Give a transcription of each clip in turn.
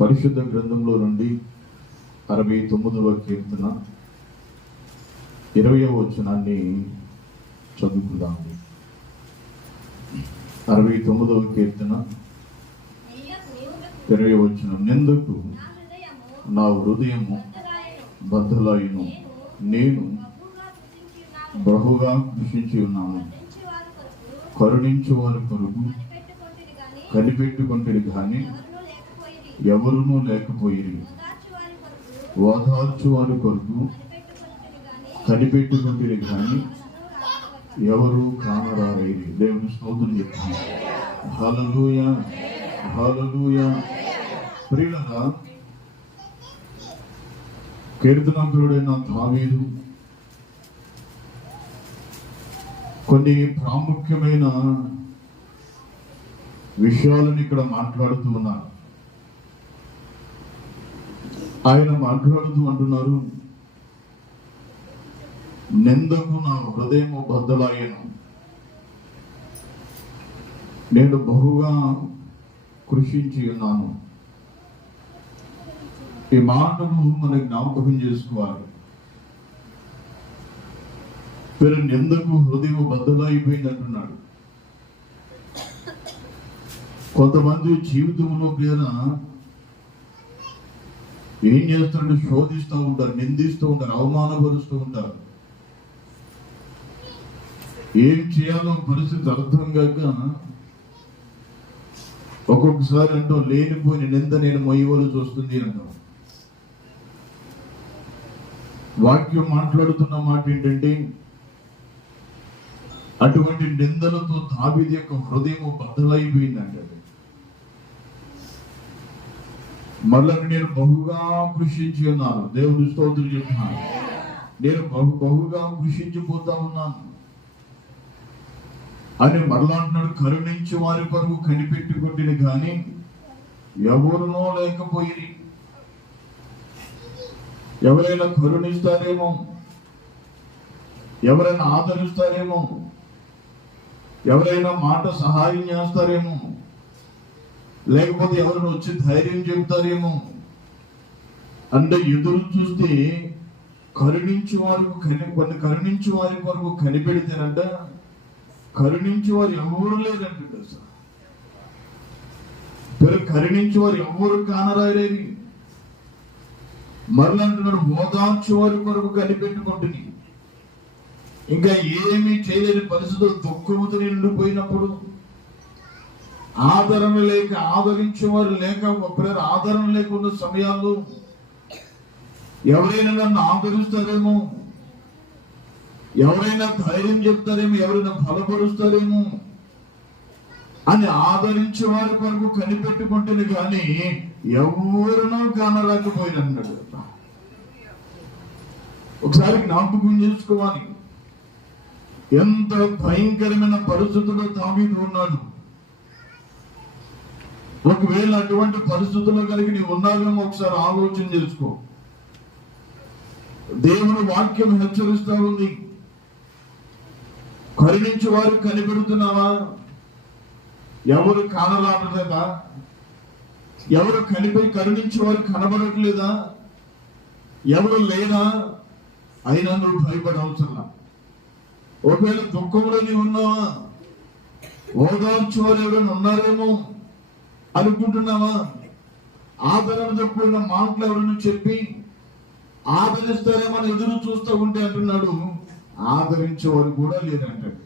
పరిశుద్ధ గ్రంథంలో నుండి 69వ కీర్తన 20వ వచనాన్ని చదువుకుందాము. 69వ కీర్తన 20వ వచనం. నిందకు నా హృదయము బద్దలాయును, నేను బహుగా కృషించి ఉన్నాను. కరుణించు వారి కొరకు కనిపెట్టుకుంటే గాని ఎవరునూ లేకపోయిరి. ఓదార్చు వారి కొరకు కనిపెట్టుకుంటే గాని ఎవరు కానరారైరి. దేవుని స్తోత్రం చెప్తాను. హల్లెలూయా, హల్లెలూయా. ప్రియులారా, కీర్తనాకారుడైన దావీదు కొన్ని ప్రాముఖ్యమైన విషయాలను ఇక్కడ మాట్లాడుతూ ఉన్నారు. ఆయన మాట్లాడుతూ అంటున్నారు, నిందకు నా హృదయము బద్దలాయను, నేను బహుగా కృషించి ఉన్నాను. ఈ మాటలు మనకు జ్ఞాపకం చేసుకోవాలి. మీరు నిందకు హృదయం బద్దలైపోయింది అంటున్నాడు. కొంతమంది జీవితంలో పేర ఏం చేస్తారంటే శోధిస్తూ ఉంటారు, నిందిస్తూ ఉంటారు, అవమానపరుస్తూ ఉంటారు. ఏం చేయాలో పరిస్థితి అర్థం కాక ఒక్కొక్కసారి అంటూ లేనిపోయిన నింద నేను మొయ్యవలసి వస్తుంది అంటాం. వాక్యం మాట్లాడుతున్న మాట ఏంటంటే, అటువంటి నిందలతో దావీదు యొక్క హృదయం బద్దలైపోయిందంట. మళ్ళీ నేను బహుగా కృషించి ఉన్నాను. దేవుడు స్తోత్రం చెప్తున్నాను. నేను బహుగా కృషించిపోతా ఉన్నాను అని మరలా అంటున్నాడు. కరుణించి వారి కొరకు కనిపెట్టుకుంటే కానీ ఎవరునో లేకపోయి. ఎవరైనా కరుణిస్తారేమో, ఎవరైనా ఆదరిస్తారేమో, ఎవరైనా మాట సహాయం చేస్తారేమో, లేకపోతే ఎవరైనా వచ్చి ధైర్యం చెబుతారేమో అంటే ఎదురు చూస్తే కరుణించి వారి కొరకు కనిపెడితేనంట కరుణించి వారు ఎవరు లేదంట. కరుణించి వారు ఎవరు కానరారేది. మరలా అంటున్నాడు, ఓదార్చు వారి కొరకు కనిపెట్టుకుంటుంది. ఇంకా ఏమీ చేయలేని పరిస్థితులు దుఃఖముతో నిండిపోయినప్పుడు, ఆదరణ లేక ఆదరించేవారు లేక ఆదరణ లేకుండా సమయాల్లో ఎవరైనా నన్ను ఆదరిస్తారేమో, ఎవరైనా ధైర్యం చెప్తారేమో, ఎవరైనా బలపరుస్తారేమో అని ఆదరించే వారి కొరకు కనిపెట్టుకుంటుంది కానీ ఎవరినో కానలేకపోయినన్నాడు. ఒకసారి జ్ఞాపకం చేసుకోవాలి, ఎంత భయంకరమైన పరిస్థితుల్లో దావీదు ఉన్నాడు. ఒకవేళ అటువంటి పరిస్థితుల్లో కలిగి నీవు ఉన్నావేమో ఒకసారి ఆలోచన చేసుకో. దేవుని వాక్యం హెచ్చరిస్తా ఉంది. కరుణించి వారు కనిపెడుతున్నావా? ఎవరు కానరాడలేదా? ఎవరు కరుణించి వారు కనబడట్లేదా? ఎవరు లేదా? అయినా నువ్వు భయపడవసరం. ఒకవేళ దుఃఖంలో నీవు ఉన్నావా? ఓదార్చు వారు ఎవరైనా ఉన్నారేమో అనుకుంటున్నావా? ఆదరణతో కూడిన మాటలు ఎవరైనా చెప్పి ఆదరిస్తారేమని ఎదురు చూస్తూ ఉంటే అంటున్నాడు, ఆదరించేవారు కూడా లేదంటాడు.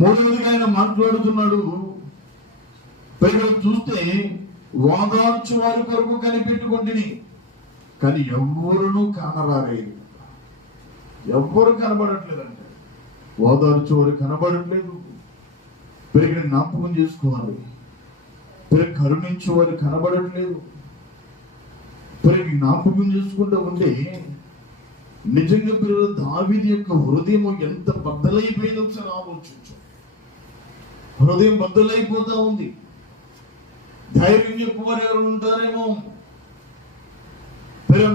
మూడవదిగా ఆయన మాట్లాడుతున్నాడు, పైగా చూస్తే ఓదార్చు వారి కొరకు కనిపెట్టుకుంటుని కానీ ఎవ్వరునూ కానరారేది. ఎవ్వరు కనబడట్లేదంట. ఓదార్చు వారు కనబడట్లేదు. పెరిగిన జ్ఞాపకం చేసుకోవాలి. కరుణించే వారు కనబడట్లేదు. జ్ఞాపకం చేసుకుంటూ ఉంటే నిజంగా దావీదు యొక్క హృదయం ఎంత బద్దలైపోయిందో ఒకసారి ఆలోచించు. హృదయం బద్దలైపోతా ఉంది. ధైర్యం చెప్పువారు ఎవరు ఉంటారేమో,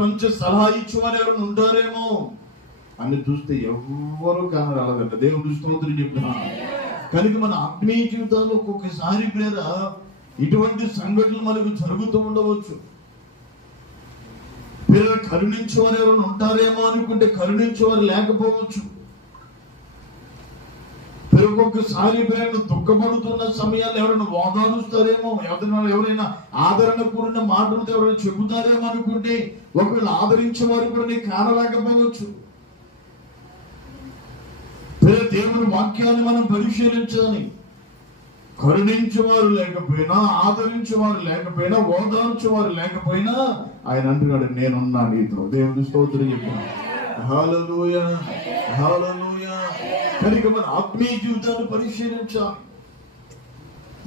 మంచి సలహా ఇచ్చేవారు ఎవరు ఉంటారేమో అని చూస్తే ఎవ్వరూ కానరాలదంట. దేవుడు స్తోత్రం చెప్తున్నా. కనుక మన ఆత్మీయ జీవితాల్లో ఒక్కొక్కసారి ఇటువంటి సంఘటనలు మనకు జరుగుతూ ఉండవచ్చు. పిల్లలు కరుణించేవారు ఎవరైనా ఉంటారేమో అనుకుంటే కరుణించేవారు లేకపోవచ్చు. ఒక్కొక్కసారి పిల్లలు దుఃఖపడుతున్న సమయాల్లో ఎవరైనా ఓదారుస్తారేమో, ఎవరైనా ఆదరణ కూడిన మాటలతో ఎవరైనా చెబుతారేమో అనుకుంటే ఒకవేళ ఆదరించే వారు కూడా నీకు కానలేకపోవచ్చు. దేవుని వాక్యాన్ని మనం పరిశీలించాలి. కరుణించేవారు లేకపోయినా, ఆదరించేవారు లేకపోయినా, ఓదార్చేవారు లేకపోయినా ఆయన అంటున్నాడు, నేనున్నా నీతో. దేవుని స్తోత్రం చెప్పాను. హల్లెలూయా, హల్లెలూయా. కనుక మన ఆత్మీయ జీవితాన్ని పరిశీలించాలి.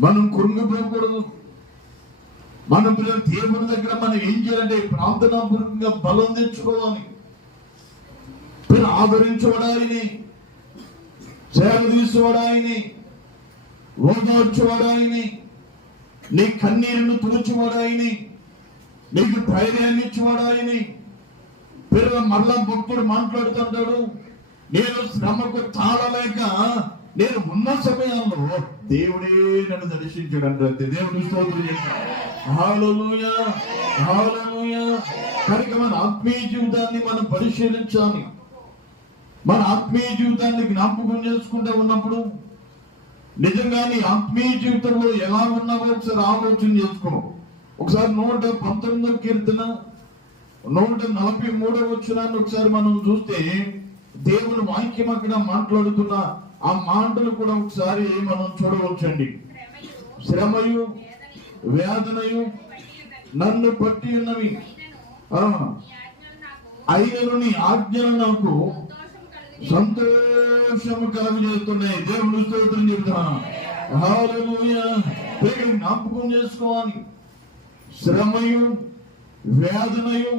మనం కృంగిపోకూడదు. మన పిల్లలు దేవుని దగ్గర మనం ఏం చేయాలంటే ప్రార్థనాపూర్వకంగా బలం తెచ్చుకోవాలి. పిల్లలు ఆదరించబడాలని, సేవ తీసుకోవడాన్ని, ఓదార్చేవాడాయని, నీ కన్నీరును తుడిచేవాడాయని, నీకు ధైర్యాన్ని ఇచ్చేవాడాయని. పిల్లల మరలా భక్తుడు మాట్లాడుతుంటాడు, నేను శ్రమకు తాళలేక నేను ఉన్న సమయంలో దేవుడే నన్ను దర్శించాడు అంటే. దేవుని స్తోత్రం చేశాడు. హల్లెలూయా, హల్లెలూయా. కనుక మన ఆత్మీయ జీవితాన్ని మనం పరిశీలించాలి. మన ఆత్మీయ జీవితాన్ని జ్ఞాపకం చేసుకుంటూ ఉన్నప్పుడు నిజంగా నీ ఆత్మీయ జీవితంలో ఎలా ఉన్నావో ఒకసారి ఆలోచన చేసుకో. ఒకసారి 119వ కీర్తన 143వ వచనాన్ని ఒకసారి మనం చూస్తే దేవుని వాక్యం అక్కడ మాట్లాడుతున్న ఆ మాటలు కూడా ఒకసారి మనం చూడవచ్చండి. శ్రమయు వేదనయు నన్ను పట్టి ఉన్నవి, అయినను నీ ఆజ్ఞలు నాకు సంతోషము కలుగజేస్తున్నాయి. దేవుని స్తోత్రం చెప్తున్నాను. హల్లెలూయా. జ్ఞాపకం చేసుకోవాలి. శ్రమయు వేదనయు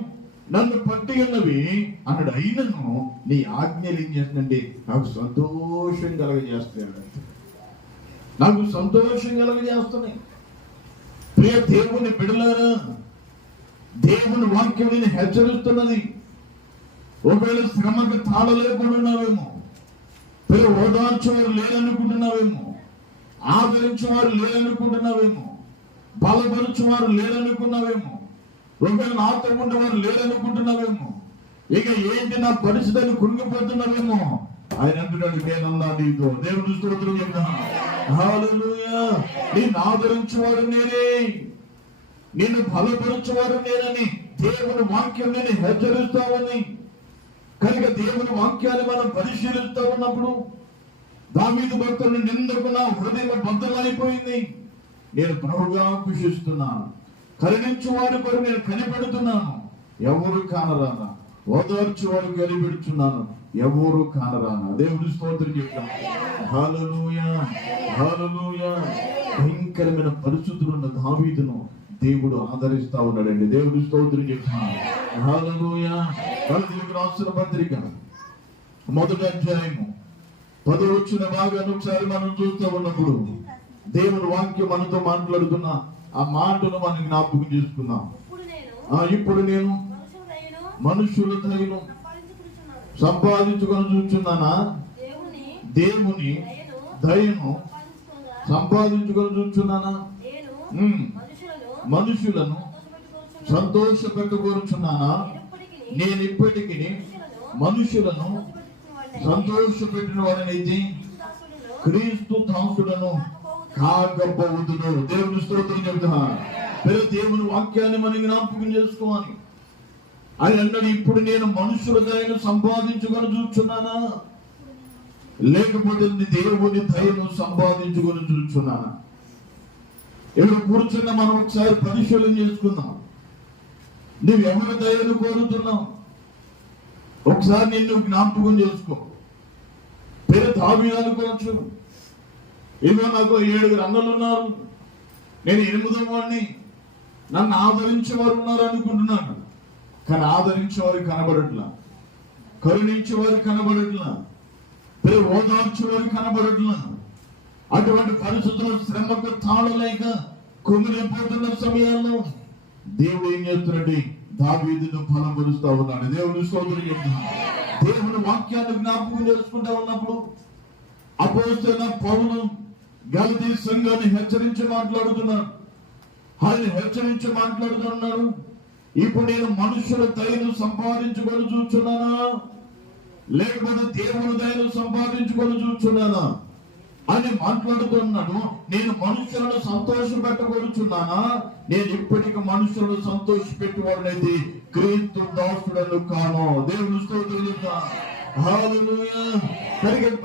నన్ను పట్టి ఉన్నవి అన్నాడు, అయినను నీ ఆజ్ఞలు ఏం చేస్తుందంటే నాకు సంతోషం కలగజేస్తాడు. నాకు సంతోషం కలగజేస్తున్నాయి. ప్రియ దేవుని బిడ్డలారా, దేవుని వాక్యం నేను హెచ్చరిస్తున్నది. ఒకవేళ శ్రమకు తాళలేకుంటున్నావేమో, పిల్లలు ఓదార్చేవారు లేరనుకుంటున్నావేమో, ఆదరించేవారు లేరనుకుంటున్నావేమో, బలపరిచేవారు లేరనుకున్నావేమో, ఒకవేళ నాతో ఉండేవారు లేరనుకుంటున్నావేమో, ఇక ఏంటి నా పరిస్థితిని కృంగిపోతున్నావేమో. ఆయన అంటున్నాడు, నేనన్నా నీతో. దేవుని స్తోత్రం చెప్తాను. హల్లెలూయా. నిన్ను ఆదరించేవాడు నేనే, నిన్ను బలపరిచేవాడు నేనని దేవుని వాక్యం నేను హెచ్చరిస్తామని. కనుక దేవుని వాక్యాన్ని మనం పరిశీలిస్తూ ఉన్నప్పుడు దావీదు భక్తుడు నిందకు నా హృదయం బద్దలైపోయింది. నేను ప్రభువుగా కృషిస్తున్నాను, కరుణించు వారి కొరకు నేను కనిపెడుతున్నాను, ఎవరు కానరానా, ఓదార్చు వారు కనిపెడుతున్నాను, ఎవరు కానరానా. దేవుని స్తోత్రం చెప్పాను. హల్లెలూయా, హల్లెలూయా. భయంకరమైన పరిస్థితులు ఉన్న దావీదును దేవుడు ఆదరిస్తా ఉన్నాడండి. దేవుని స్తోత్రం చెప్తున్నాను. హల్లెలూయా. గలతీయులకు రాసిన పత్రిక 1వ అధ్యాయము 10వ వచన భాగాన్ని ఒకసారి మనం చూస్తూ ఉన్నప్పుడు దేవుని వాక్యం మనతో మాట్లాడుతున్న ఆ మాటను మనం జ్ఞాపకం చేసుకుందాం. ఇప్పుడు నేను మనుషుల దయను సంపాదించుకొని చూస్తున్నానా, దేవుని దయను సంపాదించుకొని చూస్తున్నానా, మనుషులను సంతోష పెట్టుకోరుచున్నానా, నేను ఇప్పటికీ మనుషులను సంతోష పెట్టిన వారినైతే క్రీస్తు దాసులను కాకపోవదును. దేవుని స్తోత్రం చెబుతున్నాను. దేవుని వాక్యాన్ని మనం జ్ఞాపకం చేసుకోవాలి. ఆయన అన్నాడు, ఇప్పుడు నేను మనుషుల దయను సంపాదించుకొని చూస్తున్నానా, లేకపోతే దేవుని దయను సంపాదించుకొని చూస్తున్నానా. ఇక్కడ కూర్చున్న మనం ఒకసారి పరిశీలన చేసుకుందాం. నువ్వు ఎవరి దయను కోరుతున్నావు ఒకసారి నిన్ను జ్ఞాపకం చేసుకో. పేరు దావీదు అనుకోవచ్చు, ఇదిగో నాకు 7 అన్నలు ఉన్నారు, నేను 8వ వాడిని, నన్ను ఆదరించేవారు ఉన్నారు అనుకుంటున్నాను. కానీ ఆదరించేవారు కనబడట్లా, కరుణించేవారు కనబడట్లా, పేరు ఓదార్చేవారు కనబడట్లా. అటువంటి పరిస్థితుల్లో శ్రమకు తాళలేక కుమిలిపోతున్న సమయాల్లో దేవుడు ఏం చేస్తున్నాడు, దావీదును బలపరుస్తా ఉన్నాడు. దేవుని స్తోత్రం చెప్తున్నాడు. దేవుని వాక్యాన్ని జ్ఞాపకం చేసుకుంటా ఉన్నప్పుడు అపోస్తలుడైన పౌలు గలతీ సంఘాన్ని హెచ్చరించి మాట్లాడుతున్నాడు. ఆయన హెచ్చరించి మాట్లాడుతున్నాడు. ఇప్పుడు నేను మనుషుల దయను సంపాదించుకొని చూస్తున్నానా, లేకపోతే దేవుని దయను సంపాదించుకొని చూస్తున్నానా అని మాట్లాడుతున్నాడు. నేను మనుషులను సంతోష పెట్టగలుగుతున్నానా, నేను ఇప్పటికి మనుషులను సంతోష పెట్టువాడినైతే క్రీస్తు దాసుడను కాను. దేవుని స్తోత్రం. హల్లెలూయా.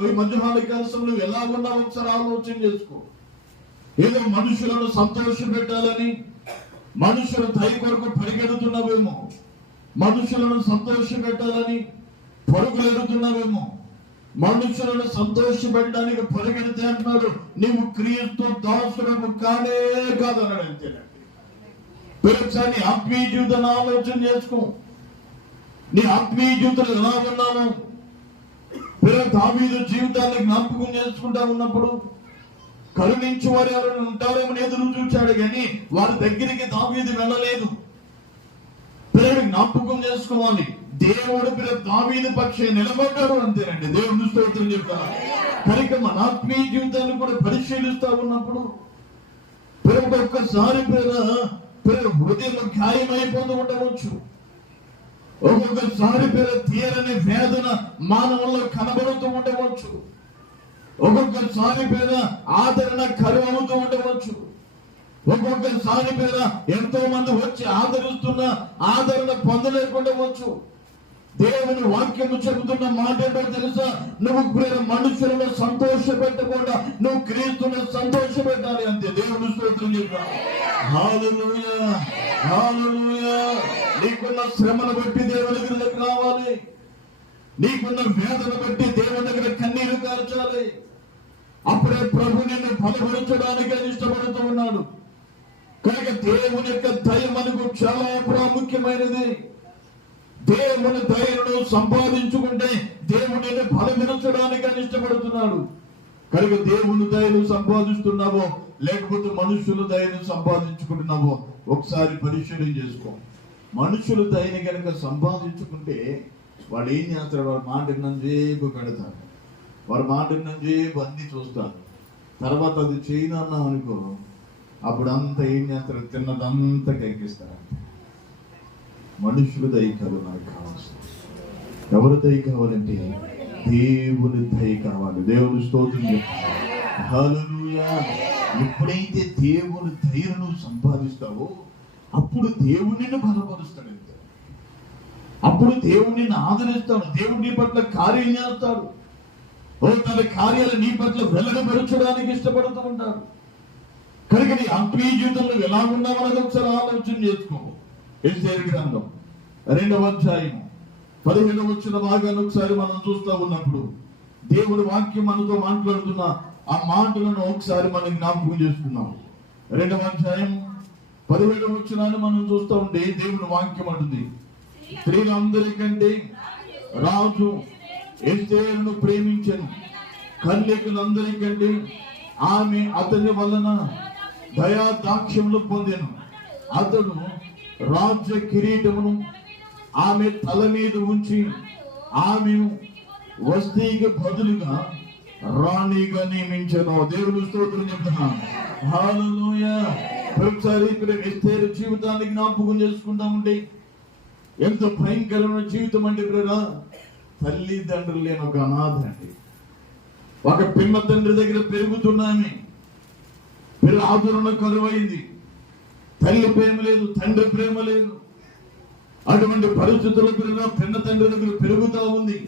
ఈ మధ్యకాల కాలంలో ఎలా ఉన్నావు ఒకసారి ఆలోచన చేసుకో. ఏదో మనుషులను సంతోష పెట్టాలని మనుషుల దయ కొరకు పరిగెడుతున్నావేమో, మనుషులను సంతోష పెట్టాలని పరుగులు ఎడుతున్నావేమో, మనుషులను సంతోష పెట్టడానికి పరిగెడితే అంటున్నాడు నీవు క్రీస్తు దాసుడము కానే కాదన్నాడు. అంతేనండి. ఒకసారి నీ ఆత్మీయ జీవితాన్ని ఆలోచన చేసుకో. నీ ఆత్మీయ జీవితంలో ఎలా ఉన్నావు? దావీదు జీవితాన్ని జ్ఞాపకం చేసుకుంటా ఉన్నప్పుడు కరుణించి వారు ఎవరైనా ఉంటారేమని ఎదురు చూచాడు, కానీ వారి దగ్గరికి దావీదు వెళ్ళలేదు. జ్ఞాపకం చేసుకోవాలి, దేవుడు దావీదు పక్షే నిలబడ్డాడు. అంతేనండి. దేవుని స్తోత్రం చెప్తాను. కనుక మన ఆత్మీయ జీవితాన్ని కూడా పరిశీలిస్తా ఉన్నప్పుడు ఒక్కొక్కసారి హృదయం గాయమైపోతూ ఉండవచ్చు. ఒక్కొక్కసారి తీరని వేదన మానవుల్లో కనబడుతూ ఉండవచ్చు. ఒక్కొక్కసారి ఆదరణ కరువు అవుతూ ఉండవచ్చు. ఒక్కొక్కసారి ఎంతో మంది వచ్చి ఆదరిస్తున్న ఆదరణ పొందలేకుండవచ్చు. దేవుని వాక్యము చెబుతున్న మాట ఏంటో తెలుసా? నువ్వు మనుషులను సంతోష పెట్టకుండా నువ్వు క్రీస్తును సంతోష పెట్టాలి. అంతే. దేవుని స్తోత్రం చెప్పాలి. హల్లెలూయా, హల్లెలూయా. నీకున్న శ్రమను బట్టి దేవుని దగ్గరికి రావాలి. నీకున్న వేదన బట్టి దేవుని దగ్గర కన్నీరు కార్చాలి. అప్పుడే ప్రభు నిన్ను బలపరచడానికి ఇష్టపడుతూ ఉన్నాడు. కనుక దేవుని యొక్క దయ మనకు చాలా ప్రాముఖ్యమైనది. దేవుని దయను సంపాదించుకుంటే దేవుడిని బలపరచడానికి ఇష్టపడుతున్నాడు. కనుక దేవుని దయను సంపాదిస్తున్నావో లేకపోతే మనుషుల దయను సంపాదించుకుంటున్నావో ఒకసారి పరిశీలన చేసుకో. మనుషుల దయని కనుక సంపాదించుకుంటే వాళ్ళు ఏం చేస్తారు? వారి మాట విన్నంతసేపు పెడతారు, వారి మాట విన్నంతసేపు అన్ని చూస్తారు. తర్వాత అది చేయనన్నాం అనుకో, అప్పుడు అంతా ఏం చేస్తారు? తిన్నదంతా కరిగిస్తారు. మనుషుల దయ కాదు నాకు కావాల్సింది. ఎవరి దయ కావాలంటే దేవుని దయ కావాలి. దేవుని స్తోత్రం చెప్తాను. హల్లెలూయా. ఎప్పుడైతే దేవుని దయను సంపాదిస్తావో అప్పుడు దేవునిని బలపరుస్తాడు. అప్పుడు దేవుడిని ఆదరిస్తాడు. దేవుడు నీ పట్ల కార్యం చేస్తాడు. తన కార్యాలు నీ పట్ల వెల్లడిపరచడానికి ఇష్టపడుతూ ఉంటాడు. కనుక నీ ఆత్మీయ జీవితంలో ఎలా ఉన్నామని ఒకసారి ఆలోచన చేసుకో. యెషయా గ్రంథం 2వ అధ్యాయం 17వ వచన భాగాన్ని ఒకసారి మనం చూస్తూ ఉన్నప్పుడు దేవుడి వాక్యం మనతో మాట్లాడుతున్న ఆ మాటలను ఒకసారి మనం జ్ఞాపకం చేసుకున్నాం. 2వ అధ్యాయం 17వ వచనాన్ని మనం చూస్తూ ఉంటే దేవుడి వాక్యం అంటుంది, స్త్రీలందరికంటే రాజు యెషయాను ప్రేమించెను, కన్యకలందరికంటే ఆమె అతని వలన దయా దాక్ష్యములు పొందెను. అతడు రాజ్య కిరీటమును ఆమె తల మీద ఉంచి ఆమె వస్తీకి బదులుగా రాణిగా నియమించెను. దేవుని స్తోత్రం చెప్తున్నాను. హల్లెలూయా. ఒకసారి ఇక్కడ ఎస్తేరు జీవితాన్ని జ్ఞాపకం చేసుకుంటామంటే ఎంత భయంకరమైన జీవితం అంటే తల్లిదండ్రులు లేని ఒక అనాథ అండి. ఒక పిన్న తండ్రి దగ్గర పెరుగుతున్నామే, పిల్ల ఆదరణ కరువైంది. తల్లి ప్రేమ లేదు, తండ్రి ప్రేమ లేదు. అటువంటి పరిస్థితుల పిన్న తండ్రి దగ్గర పెరుగుతూ ఉంది.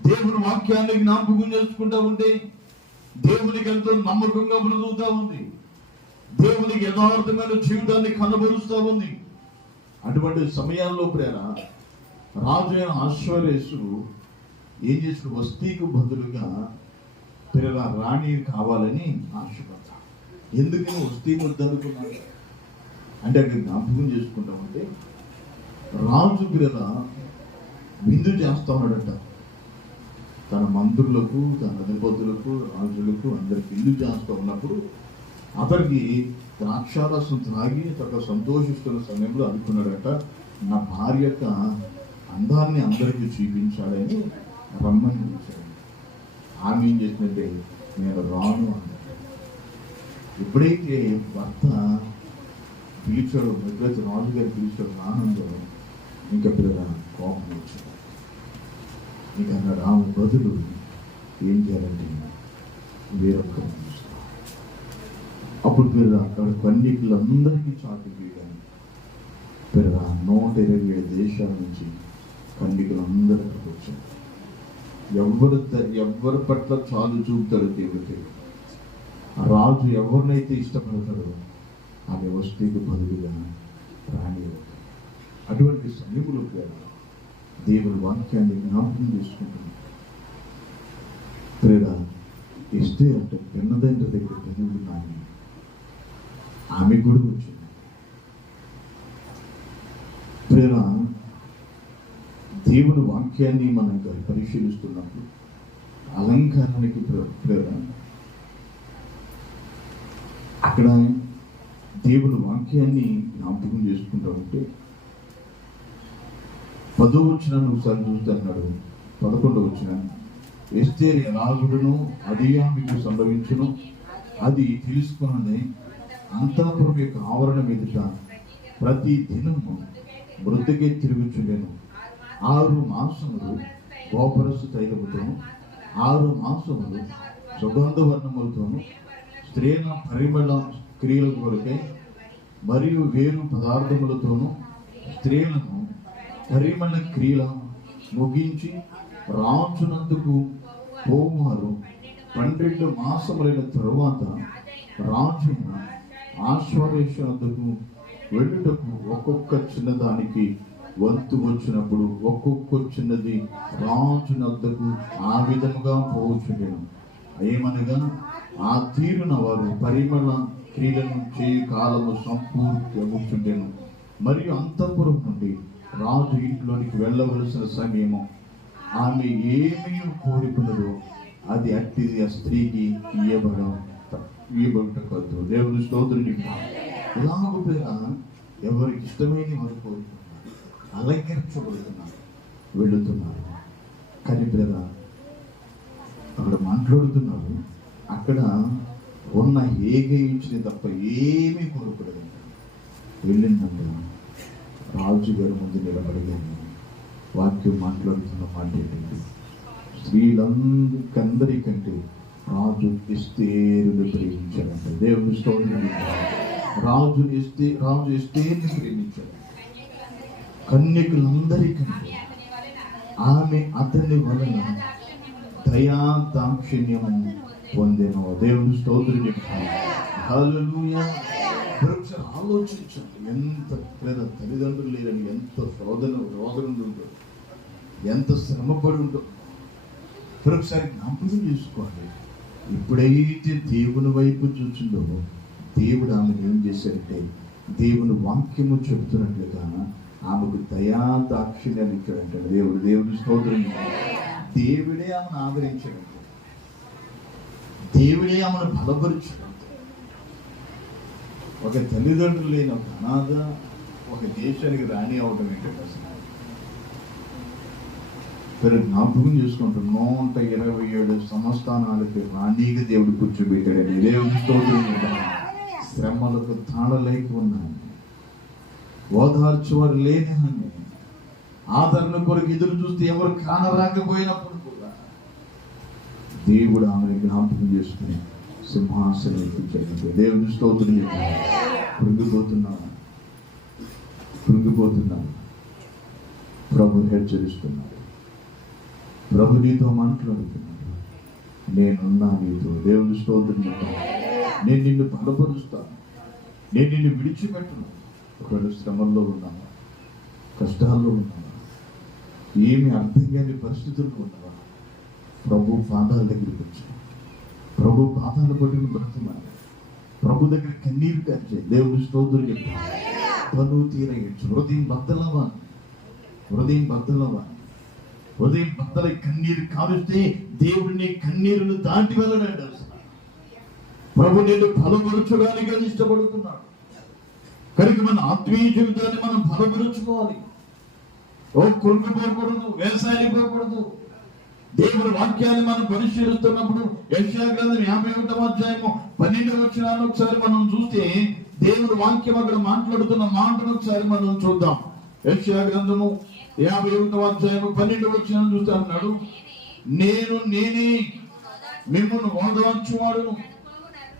దేవుని వాక్యాన్ని జ్ఞాపకం చేసుకుంటా ఉంటే దేవునికి ఎంతో నమ్మకంగా బ్రతుకుతా ఉంది. దేవునికి యథార్థమైన జీవితాన్ని కనబరుస్తూ ఉంది. అటువంటి సమయాల్లో రాజు అయిన అశ్వరేషుడు ఏం చేసిన? వస్తీకు బదులుగా రాణి కావాలని ఆశపడ్డా. ఎందుకని వస్తీని వద్దనుకున్నాడు అంటే అక్కడ జ్ఞాపకం చేసుకుంటామంటే రాజు విందు చేస్తా ఉన్నాడట. తన మంత్రులకు, తన అధిపతులకు, రాజులకు అందరికి విందు చేస్తూ ఉన్నప్పుడు అతనికి ద్రాక్షారసం త్రాగి తన సంతోషిస్తున్న సమయంలో అనుకున్నాడట, నా భార్య యొక్క అందాన్ని అందరికీ చూపించాడని రమ్మని పిలిచాడు. ఆమె ఏం చేసినట్టే, నేను రాను అన్నాడు. ఎప్పుడైతే భర్త పిలిచాడు, ఎప్పుడైతే రాజుగారు పిలిచాడు ఆనందం, ఇంకా పిల్లల కోపం వచ్చాడు. ఇంకా అన్నాడు, ఆమె బదులు ఏం చేయాలంటే వేరొక అప్పుడు పిల్లలు అక్కడ కన్యకులందరికీ చాటు వేయగానే పిల్లల 127 దేశాల నుంచి కన్యకులందరూ అక్కడికి వచ్చారు. ఎవరి పట్ల చాలు చూపుతాడు దేవుడికి. ఆ రాజు ఎవరినైతే ఇష్టపడతాడో ఆమె వస్తేకు బదులుగా రాణి. అటువంటి సమయంలో దేవుని వాక్యాన్ని జ్ఞాపకం చేసుకుంటున్నాడు. ప్రేర ఇస్తే అంటే పెన్నదండ్రి దగ్గర చదువులు కానీ ఆమె కూడా వచ్చింది. ప్రేర దేవుని వాక్యాన్ని మనం పరిశీలిస్తున్నప్పుడు అలంకారానికి ప్రేర అక్కడ దేవుని వాక్యాన్ని జ్ఞాపకం చేసుకుంటా ఉంటే 10వ వచనాన్ని ఒకసారి చూస్తే అన్నాడు. 11వ వచనాన్ని ఎస్తేరు ఎలాగుడును అది మీకు సంభవించును అది తెలుసుకున్నది అంతఃపురం యొక్క ఆవరణం ఎదుట ప్రతి దినము మృతికే తిరుగుచుండెను. 6 మాసములు గోపరసు తైలముతోను 6 మాసములు సుగంధ వర్ణములతోను స్త్రీల పరిమళ క్రియల కొరకై మరియు వేరు పదార్థములతోనూ స్త్రీలను పరిమళ క్రియల ముగించి రాజునందుకు పోవారు. 12 మాసములైన తరువాత రాజైన ఆశ్వరేషునందుకు వెళ్ళుటకు ఒక్కొక్క చిన్నదానికి వంతు వచ్చినప్పుడు ఒక్కొక్క చిన్నది రాజునందుకు ఆ విధముగా పోవచ్చుండెను. ఏమనగా ఆ తీరున వారు పరిమళ క్రియలను చేయు కాలము సంపూర్తిండెను. మరియు అంతఃపురం నుండి రాజు ఇంట్లోనికి వెళ్ళవలసిన సమయము ఆమె ఏమీ కోరుకున్నదో అది అట్టిది ఆ స్త్రీకి ఇయ్యబడుట కాదు. దేవుని స్తోత్రం. ఇలాగ ఎవరికి ఇష్టమైన వారు కోరుకున్నారు, అలంకరించబడుతున్నారు, వెళుతున్నారు. కానీ పిల్ల అక్కడ మాట్లాడుతున్నారు. అక్కడ ఉన్న ఏగే ఇచ్చిన తప్ప ఏమీ కోరుకోలేదంట. వెళ్ళిందంట రాజుగారి ముందు నిలబడిగాను. వాక్యం మాట్లాడుతున్న మాట ఏంటంటే స్త్రీలందరికంటే రాజు ఎస్తేరుని ప్రేమించాడంట. దేవుని స్తోత్రం. రాజు ఎస్తేరుని ప్రేమించాడు. కన్యకులందరికంటే ఆమె అతని వలన దయా దాక్షిణ్యము పొందెను. దేవుని స్తోత్రం చెప్తాను. హల్లెలూయా. ఆలోచించండి, ఎంత పేద తల్లిదండ్రులు లేరని ఎంత రోదన ఉంటుందో, ఎంత శ్రమపడి ఉంటుందో ఒకసారి జ్ఞాపకం చేసుకోండి. ఇప్పుడైతే దేవుని వైపు చూసిందో దేవుడు ఆమెను ఏం చేశారంటే దేవుని వాక్యము చెబుతున్నట్లుగా ఆమెకు దయా దాక్షిణ్యాలు ఇచ్చాడంటే దేవుని స్తోత్రం. దేవుడే ఆమెను ఆదరించాడంటే, దేవుడే ఆమెను బలపరిచాడు. ఒక తల్లిదండ్రులు లేని ఒక అనాథ ఒక దేశానికి రాణి అవడం ఏంటంటే అసలు జ్ఞాపకం చేసుకుంటూ 127 సంస్థానాలకి రాణిగా దేవుడు కూర్చోబెట్టాడని దేవుని స్తోత్రం. శ్రమలకు తాళలేక ఉన్నాను, ఓదార్చువారు లేని ఆదరణ కొరకు ఎదురు చూస్తే ఎవరు కానరాకపోయినప్పుడు కూడా దేవుడు ఆమెను జ్ఞాపకం చేసుకుని సింహాసనం ఎక్కించాడు. దేవుని స్తోత్రం. కృంగిపోతున్నాను. ప్రభు హెచ్చరిస్తున్నాడు. ప్రభు నీతో మాట్లాడుతున్నాడు. నేనున్నా నీతో. దేవుని స్తోత్రం. నేను నిన్ను బలపరుస్తాను, నేను నిన్ను విడిచిపెట్టను. ఒకవేళ శ్రమంలో ఉన్నావా, కష్టాల్లో ఉన్నావా, ఏమి అర్థం కాని పరిస్థితుల్లో ఉన్నావా, ప్రభు పాదాల దగ్గరికి వచ్చా, ప్రభు పాదాలు పట్టుకుని బ్రతమాలి, ప్రభు దగ్గర కన్నీరు కార్చే. దేవుని స్తోత్రం చెప్పాను. పనులు తీరగించు. హృదయం బద్దలై కన్నీరు కారుస్తే దేవుడిని కన్నీరును దాటి వెళ్ళడండి. ప్రభు నేను బలపరచడానికి అని ఇష్టపడుతున్నాడు. కనుక మన ఆత్మీయ జీవితాన్ని మనం బలపరుచుకోవాలి. కృంగిపోకూడదు, వ్యవసాయపోకూడదు. దేవుని వాక్యాన్ని మనం పరిశీలిస్తున్నప్పుడు యెషయా గ్రంథం 51వ అధ్యాయము 12వ వచనాన్ని ఒకసారి మనం చూస్తే దేవుని వాక్యం అక్కడ మాట్లాడుతున్న మాటను ఒకసారి మనం చూద్దాం. యెషయా గ్రంథము 51వ అధ్యాయము 12వ వచనం చూస్తే అన్నాడు, నేనే మిమ్మల్ని ఓదార్చువాడును,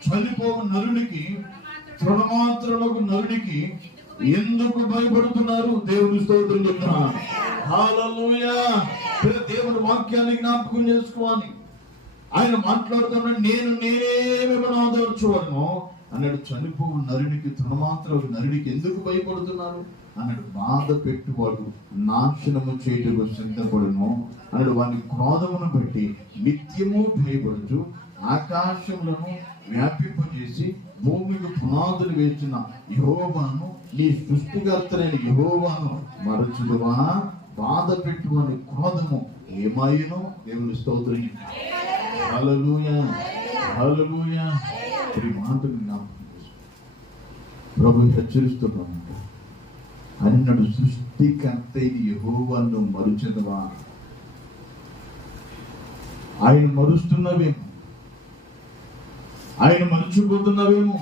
చనిపోవు నరునికి తృణమాత్రులకు నరునికి ఎందుకు భయపడుతున్నారు? దేవుని స్తోత్రం చెప్తున్నా. హల్లెలూయా. దేవుని వాక్యాన్ని జ్ఞాపకం చేసుకోవాలి. ఆయన మాట్లాడుతున్నాడు, నేనే మిమ్మల్ని ఓదార్చువాడును అన్నాడు. చనిపోవు నరునికి తృణమాత్రులకు నరునికి ఎందుకు భయపడుతున్నారు అన్నాడు. బాధ పెట్టువాడు నాశనము చేయటకు సిద్ధపడును అన్నాడు. వాని క్రోధమును బట్టి నిత్యము భయపడుచు ఆకాశములను వ్యాపింపజేసి భూమికి పునాదులు వేసిన యెహోవాను, నీ సృష్టికర్తలైన యెహోవాను మరచుదువా? బాధ పెట్టువాని క్రోధము ఏమాయును? దేవుని స్తోత్రం. హల్లెలూయా, హల్లెలూయా. ఈ మాటను జ్ఞాపకం చేసుకో. ప్రభు హెచ్చరిస్తున్నాడు, అన్నాడు, సృష్టికర్త యెహోవాను మరుచెదవా? ఆయన మరుస్తున్నవేమో, ఆయన మర్చిపోతున్నవేమో.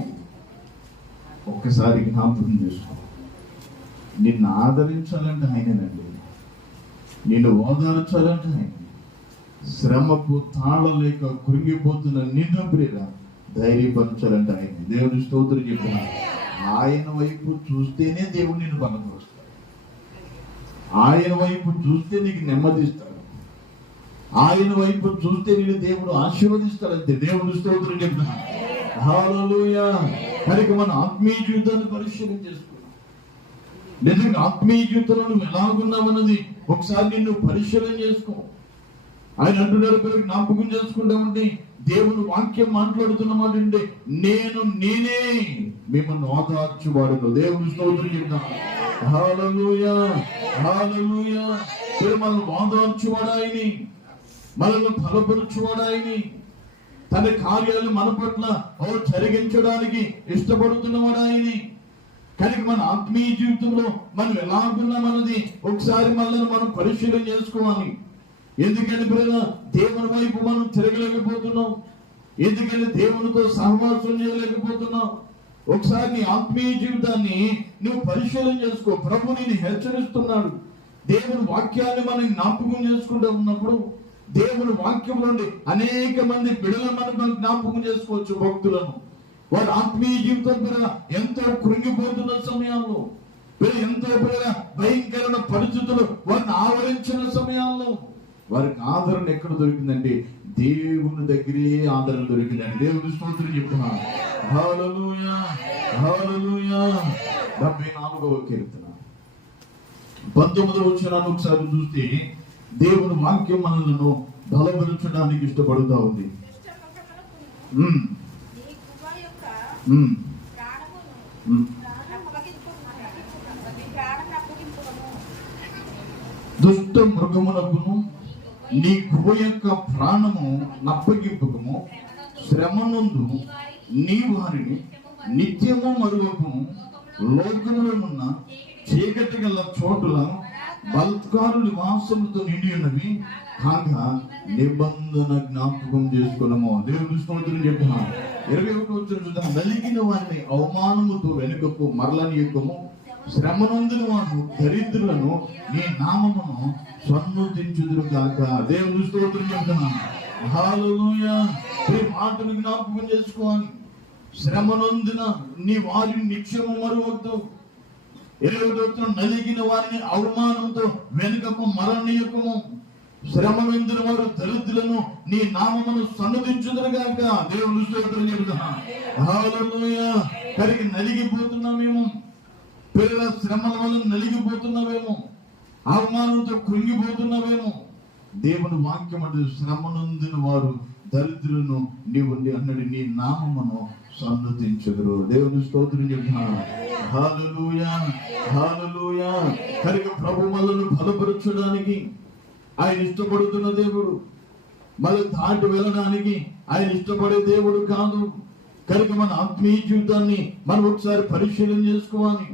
ఒక్కసారి జ్ఞాపకం చేసుకో. నిన్ను ఆదరించాలంటే ఆయనేనండి, నిన్ను ఓదార్చాలంటే ఆయన. శ్రమకు తాళలేక కృంగిపోతున్న నిన్ను ప్రేర ధైర్యపరచాలంటే ఆయన. దేవుని స్తోత్రం చెప్తున్నాను. ఆయన వైపు చూస్తేనే దేవుడు నిన్ను బలపరుస్తాడు. ఆయన వైపు చూస్తే నీకు నెమ్మదిస్తాడు. ఆయన వైపు చూస్తే నేను దేవుడు ఆశీర్వదిస్తాడంతే. దేవుని స్తోత్రం చెప్తున్నాను. హల్లెలూయా. కనుక మన ఆత్మీయ జీవితాన్ని పరిశీలన చేసుకున్నాం. నిజంగా ఆత్మీయ జీవితంలో నువ్వు ఎలాగున్నావన్నది ఒకసారి నిన్ను పరిశీలన చేసుకో. ఆయన అంటున్నారు, జ్ఞాపకం చేసుకుంటామంటే దేవుని వాక్యం మాట్లాడుతున్న మాట అంటే, నేనే మిమ్మల్ని ఓదార్చువాడును. దేవుని స్తోత్రం చెప్తాను. హల్లెలూయా, హల్లెలూయా. మనల్ని ఓదార్చువాడు ఆయనే, మనల్ని బలపరుచువాడు ఆయనే. తన కార్యాలు మన పట్ల జరిగించడానికి ఇష్టపడుతున్నవాడు ఆయనే. కనుక మన ఆత్మీయ జీవితంలో మనం ఎలాగున్నామన్నది ఒకసారి మనల్ని మనం పరిశీలన చేసుకోవాలి. ఎందుకంటే దేవుని వైపు మనం తిరగలేకపోతున్నాం, ఎందుకంటే దేవునితో సహవాసం చేయలేకపోతున్నాం. ఒకసారి నీ ఆత్మీయ జీవితాన్ని నువ్వు పరిశీలన చేసుకో. ప్రభు నిన్ను హెచ్చరిస్తున్నాడు. దేవుని వాక్యాన్ని మనం జ్ఞాపకం చేసుకుంటూ ఉన్నప్పుడు దేవుని వాక్యం నుండి అనేక మంది బిడ్డలను మనం జ్ఞాపకం చేసుకోవచ్చు. భక్తులను వారి ఆత్మీయ జీవితం మీద ఎంతో కృంగిపోతున్న సమయాల్లో, ఎంతో భయంకరమైన పరిస్థితులు వారిని ఆవరించిన సమయాల్లో వారికి ఆదరణ ఎక్కడ దొరికిందంటే దేవుని దగ్గరే ఆదరణ దొరికిందండి. దేవుని స్తోత్రం చెప్తున్నాను. హల్లెలూయా, హల్లెలూయా. 74వ కీర్తన 19వ వచనాన్ని ఒకసారి చూస్తే దేవుని వాక్యం మనలను బలపరచడానికి ఇష్టపడుతూ ఉంది. దుష్ట మృగమునకును నీ గుహ యొక్క ప్రాణము నప్పగింపుకము, శ్రమనందు నీ వారిని నిత్యము మరువకుము. లోకములో ఉన్న చీకటి గల చోటుల బలత్కారు నివాసములతో నిండి ఉన్నవి కాగా నిబంధన జ్ఞాపకం చేసుకున్నాము. దేవుని స్తోత్రం చెప్తున్నాను. 21వ వచనం చూద్దాం. నలిగిన వారిని అవమానముతో వెనుకకు మరలనీయకము, శ్రమనందున వారు దరిద్రులను నీ నామమును సన్నుతించుదురు గాక. దేవుని స్తోత్రం చెప్తున్నాను. హల్లెలూయా. ఈ మాటను జ్ఞాపకం చేసుకోవాలి. శ్రమనందున నీ వారిని నిత్యము మరువద్దు. 20వ వచనం, నలిగిన వారిని అవమానంతో వెనుకకు మరలనీయకము, శ్రమనందున వారు దరిద్రులను నీ నామమును సన్నుతించుదురు గాక. దేవుని స్తోత్రం చెప్తున్నాను. హల్లెలూయా. కరిగి నలిగిపోతున్నామేమో, పిల్లల శ్రమల వల్ల నలిగిపోతున్నావేమో, అవమానంతో కృంగిపోతున్నావేమో. దేవుని వాక్యం అంటే శ్రమనందున వారు దరిద్రులను నీవు అన్నది నీ నామమును సన్నుతించుదురు. దేవుని స్తోత్రం చెప్తున్నాను. హల్లెలూయా, హల్లెలూయా. కనుక ప్రభు మనల్ని బలపరచడానికి ఆయన ఇష్టపడుతున్న దేవుడు. మళ్ళీ దాటి వెళ్ళడానికి ఆయన ఇష్టపడే దేవుడు కాదు. కనుక మన ఆత్మీయ జీవితాన్ని మనం ఒకసారి పరిశీలన చేసుకోవాలి.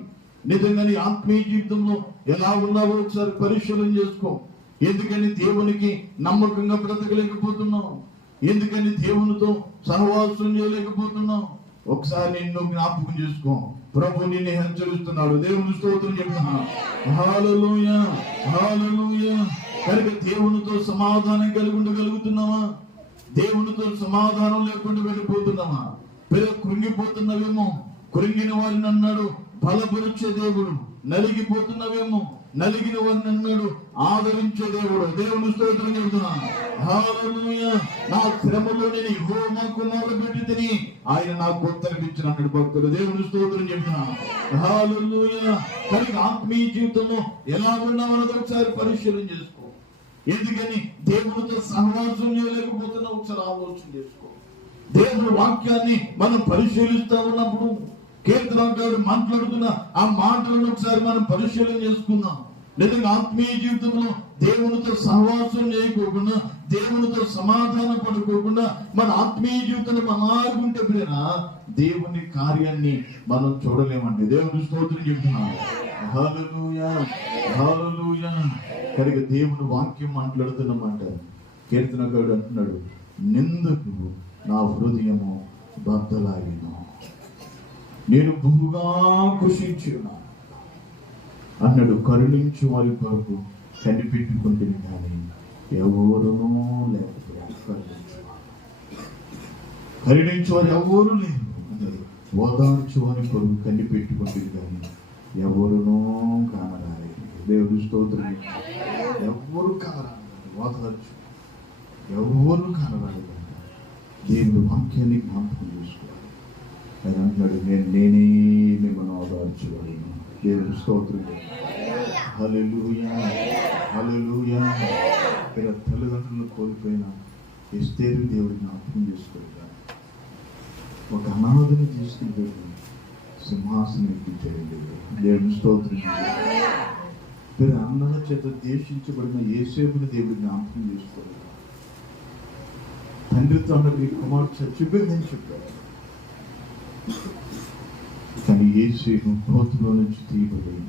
నిజంగా నీ ఆత్మీయ జీవితంలో ఎలా ఉన్నావో ఒకసారి పరిశీలన చేసుకో. ఎందుకని దేవునికి నమ్మకంగా బ్రతకలేకపోతున్నావు? ఎందుకని దేవునితో సహవాసం చేయలేకపోతున్నావు? ఒకసారి నిన్ను జ్ఞాపకం చేసుకో. ప్రభు నిన్ను హెచ్చరిస్తున్నాడు. దేవుని స్తోత్రం చెప్తున్నా. హల్లెలూయా, హల్లెలూయా. కనుక దేవునితో సమాధానం కలిగి ఉండగలుగుతున్నావా? దేవునితో సమాధానం లేకుండా వెళ్ళిపోతున్నావా? కృంగిపోతున్నవేమో. కృంగిన వారిని అన్నాడు బలపరిచే దేవుడు. నలిగిపోతున్నవేమో. నలిగిన వారిని అన్నాడు ఆదరించే దేవుడు. దేవుని స్తోత్రం చెబుతున్నా. హల్లెలూయా. నా శ్రమలో నేను యెహోవా కుమారుడు పెట్టి తిని ఆయన నాకు ఉత్తరమిచ్చిన అన్నాడు భక్తుడు. దేవుని స్తోత్రం చెబుతున్నా. హల్లెలూయా. కనుక ఆత్మీయ జీవితంలో ఎలా ఉన్నామన్నది ఒకసారి పరిశీలన చేసుకో. ఎందుకని దేవునితో సహవాసం చేయలేకపోతున్నా ఒకసారి ఆలోచన చేసుకో. దేవుని వాక్యాన్ని మనం పరిశీలిస్తా ఉన్నప్పుడు కీర్తనకారుడు మాట్లాడుతున్న ఆ మాటలను ఒకసారి మనం పరిశీలన చేసుకుందాం. నిజంగా ఆత్మీయ జీవితంలో దేవునితో సహవాసం చేయకోకుండా, దేవునితో సమాధానం పడుకోకుండా మన ఆత్మీయ జీవితంలో మనం ఆగుంటే ప్రేరా దేవుని కార్యాన్ని మనం చూడలేమండి. దేవుని స్తోత్రం చెప్తున్నాను. హల్లెలూయా, హల్లెలూయా. కనుక దేవుని వాక్యం మాట్లాడుతున్నమాట. కీర్తనకారుడు అంటున్నాడు, నిందకు నా హృదయము బద్దలాగిన, నేను బహుగా కృషించున్నా అన్నాడు. కరుణించు వారి కొరకు కనిపెట్టుకుంటుంది కానీ ఎవరునూ లేకపోయారు. కరుణించు వారు ఎవరు లేరు అన్నాడు. ఓదార్చు వారి కొరకు కనిపెట్టుకుంటుంది కానీ ఎవరునూ కానరాలేదు. దేవుడి స్తోత్రం. ఎవరు కానరాలేదు. ఓదార్చు ఎవరు కానరాలేదు. దేవుడు వాక్యాన్ని జ్ఞాపకం చేసుకోవాలి. ఆయన అంటున్నాడు, నేనే మిమ్మల్ని ఓదార్చువాడిని. దేవుడు స్తోత్రం. హల్లెలూయా, హల్లెలూయా. తల్లిదండ్రులను కోల్పోయిన ఎస్తేరు దేవుడు జ్ఞాపకం చేసుకోవాలి. ఒక అనాథని తీసుకుని సింహాసనం ఎక్కించాడు. దేవుడు స్తోత్రం. అన్నల చేత దేశించబడిన యేసేపుని దేవుడు జ్ఞాపకం చేసుకోవాలి. తండ్రితో అన్నది కుమారుడు చచ్చిపోయిందని చెప్పాడు. కానీ యేసేపు కోతులో నుంచి తీయబడి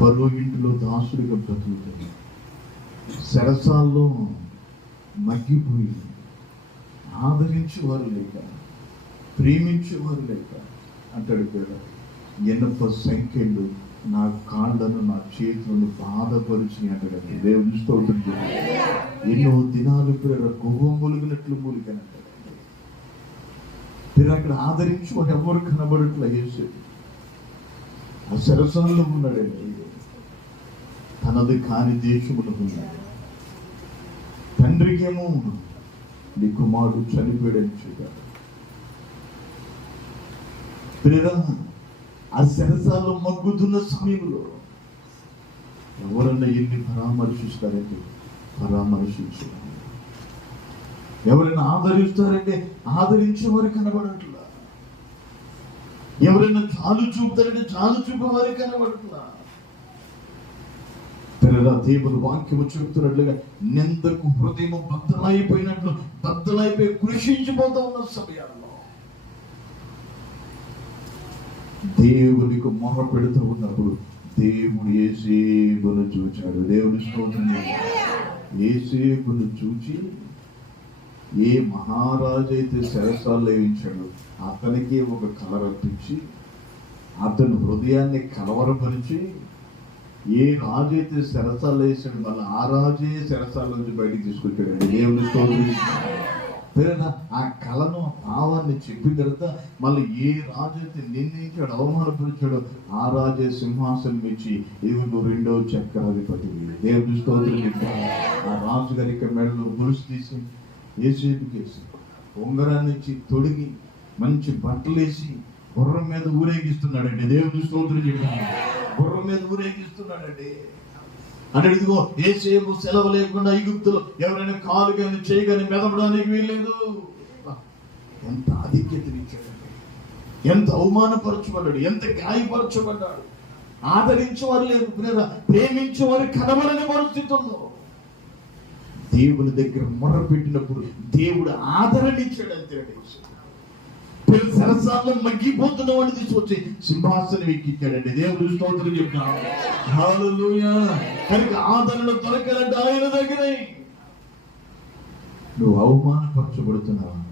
ఫరో ఇంటిలో దాసుడిగా బ్రతుకుతాడు. సరసాల్లో మగ్గిపోయి ఆదరించేవారు లేక, ప్రేమించేవారు లేక అంటాడు కదా, ఎనప సంఖ్యలు నా కాళ్ళను నా చేతులను బాధపరిచి అంటాడు. దేవుని స్తోత్రం. ఎన్నో దినాలు గుహ మూలిగినట్లు మూలికనంటాడు. అక్కడ ఆదరించి వాడు ఎవరు కనబడట్లా. యేసేపు ఆ సరసాల్లో ఉన్నాడండి. తనది కాని దేశములో ఉన్నాడు. తండ్రికేమో నీ కుమారుడు చనిపోయాడని చెప్పాడు. ఆ సరసాల్లో మగ్గుతున్న సమయంలో ఎవరన్నా ఎన్ని పరామర్శిస్తారంటే పరామర్శించారు. ఎవరైనా ఆదరిస్తారంటే ఆదరించే వారు కనబడట్లా. ఎవరైనా చాలు చూపుతారంటే చాలు చూపే వారు కనబడట్లా. దేవుని వాక్యము చెబుతున్నట్లుగా నిందకు హృదయం బద్దలైపోయి కృషించిపోతా ఉన్న సమయాల్లో దేవునికి మొహ పెడుతూ ఉన్నప్పుడు దేవుడు యేసేపును చూచాడు. దేవుని స్తోత్రం. యేసేపును చూచి ఏ మహారాజు అయితే సరసాలు వేయించాడు అతనికి ఒక కలరప్పించి అతని హృదయాన్ని కలవరపరిచి, ఏ రాజు అయితే సరసాలు వేసాడు మళ్ళీ ఆ రాజే సరసాల నుంచి బయటికి తీసుకొచ్చాడండి. దేవుని స్తోత్రం. ఆ కళను భావాన్ని చెప్పిన తర్వాత మళ్ళీ ఏ రాజు అయితే నిందించాడు అవమానపరిచాడో ఆ రాజే సింహాసనం ఇచ్చి ఇవి రెండో చక్రాధిపతి. దేవుని స్తోత్రం. ఆ రాజు గారి మెడలో గొలుసు తీసి యేసేపుకేసి ఉంగరాన్ని ఇచ్చి తొడిగి మంచి బట్టలు వేసి గుర్రం మీద ఊరేగిస్తున్నాడండి. దేవుని స్తోత్రం చెప్పాను. గుర్రం మీద ఊరేగిస్తున్నాడండి. అంటే ఇదిగో యేసేపు సెలవు లేకుండా ఐగుప్తులో ఎవరైనా కాలు కానీ చేయి కానీ మెదపడానికి వీల్లేదు. ఎంత ఆధిక్యతనిచ్చాడండి. ఎంత అవమానపరచబడ్డాడు, ఎంత గాయపరచబడ్డాడు. ఆదరించేవారు లేదు, ప్రేమించేవారు కనబడని పరిస్థితుల్లో దేవుని దగ్గర మొర పెట్టినప్పుడు దేవుడు ఆదరణ ఇచ్చాడు. అంతే సరసాల్లో మగ్గిపోతున్న వాడిని తీసుకొచ్చి సింహాసనం ఎక్కించాడండి. దేవుడు స్తోత్రం చెప్తున్నాడు. హల్లెలూయా. కనుక ఆదరణ దొరకాలంటే ఆయన దగ్గరే. నువ్వు అవమానపరచబడుతున్నావా?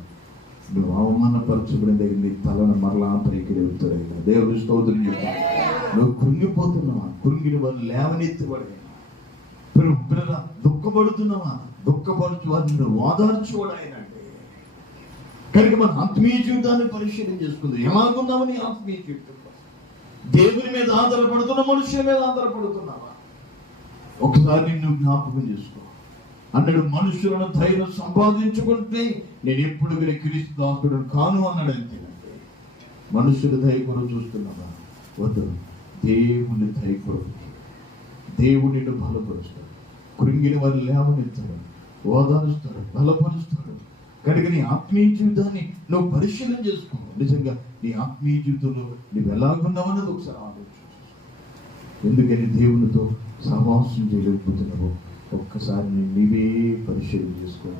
నువ్వు అవమానపరచబడిన దగ్గర నీ తలను మరలా పైకి లేపుతాడైనా. దేవుడు స్తోత్రం చెప్తాడు. నువ్వు కృంగిపోతున్నావా? కృంగిన వాళ్ళు లేవనెత్తిబడైనా. పిల్లల దుఃఖపడుతున్నావా? దుఃఖపడుతు వారిని నువ్వు ఓదార్చుకోవడాయనండి. కనుక మన ఆత్మీయ జీవితాన్ని పరిశీలన చేసుకుంది. ఎలాగున్నావు నీ ఆత్మీయ జీవితం? దేవుని మీద ఆధారపడుతున్న మనుషుల మీద ఆధారపడుతున్నావా? ఒకసారి నిన్ను జ్ఞాపకం చేసుకో. అన్నాడు, మనుషులను ధైర్యం సంపాదించుకుంటే నేను ఎప్పుడు వీరి క్రీస్తు దాసుడు కాను అన్నాడు. అంతేనండి. మనుషుల దయ కొరకు చూస్తున్నావా? వద్దు. దేవుని దయ కొరకు దేవుడు నిన్ను బలపరుస్తాడు. కృంగిన వారు లేవనెత్తాడు, ఓదారుస్తాడు, బలపరుస్తాడు. కనుక నీ ఆత్మీయ జీవితాన్ని నువ్వు పరిశీలన చేసుకో. నిజంగా నీ ఆత్మీయ జీవితంలో నువ్వు ఎలాగున్నావన్నది ఒకసారి ఆలోచించు. ఎందుకని దేవునితో సహవాసం చేయలేకపోతున్నావు? ఒక్కసారి నీవే పరిశీలన చేసుకో.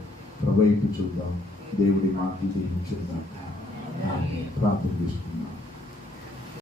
ప్రభు చూద్దాం. దేవుడి మాటలు దీవించుదాం. ప్రార్థన చేసుకుందాం.